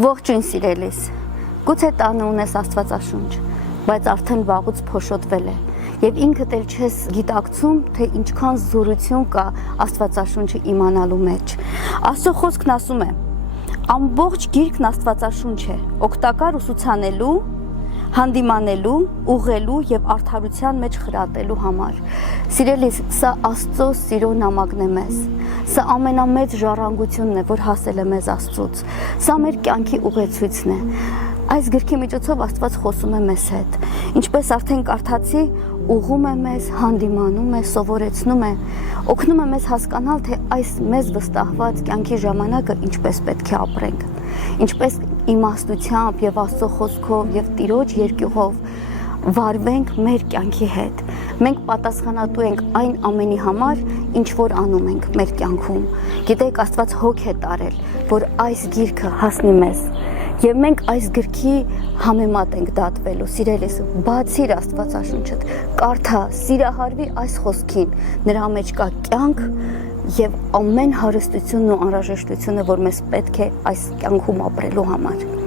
Ողջույն սիրելիս, գուցե տանը ունես Աստվածաշունչ, բայց արդեն վաղուց փոշոտվել է եւ ինքդ էլ չես գիտակցում, թե ինչքան զորություն կա Աստվածաշունչը իմանալու մեջ։ Աստծո խոսքն ասում է. ամբողջ գիրքն Աստվածաշունչ է, օգտակար ուսուցանելու, հանդիմանելու, ուղղելու եւ արդարության մեջ խրատելու համար։ Սիրելիս, սա Աստծո սիրո նամակն է մեզ։ Սա ամենամեծ ժառանգությունն է, որ հասել է մեզ Աստծուց։ Սա մեր կյանքի ուղեցույցն է։ Այս գրքի միջոցով Աստված խոսում է մեզ հետ։ Ինչպես արդեն կարդացի, ուղղում է մեզ, հանդիմանում է, սովորեցնում է, օգնում է մեզ հասկանալ, թե այս մեզ վստահված կյանքի ժամանակը ինչպես պետք է ապրենք, ինչպես իմաստությամբ եւ Աստծո խոսքով եւ Տիրոջ երկյուղով վարվենք մեր կյանքի հետ։ Մենք պատասխանատու ենք այն ամենի համար, ինչ որ անում ենք մեր կյանքում։ Գիտեք, Աստված հոգ է տարել, որ այս գիրքը հասնի մեզ։ Եվ մենք այս գրքի համեմատ ենք դատվելու, սիրելիս, բացիր Աստվածաշունչդ, կարդա, սիրահարվի այս խոսքին, նրա մեջ կա կյանք եւ ամեն հարստությունն ու անհրաժեշտությունը, որ մեզ պետք է այս կյանքում ապրելու համար։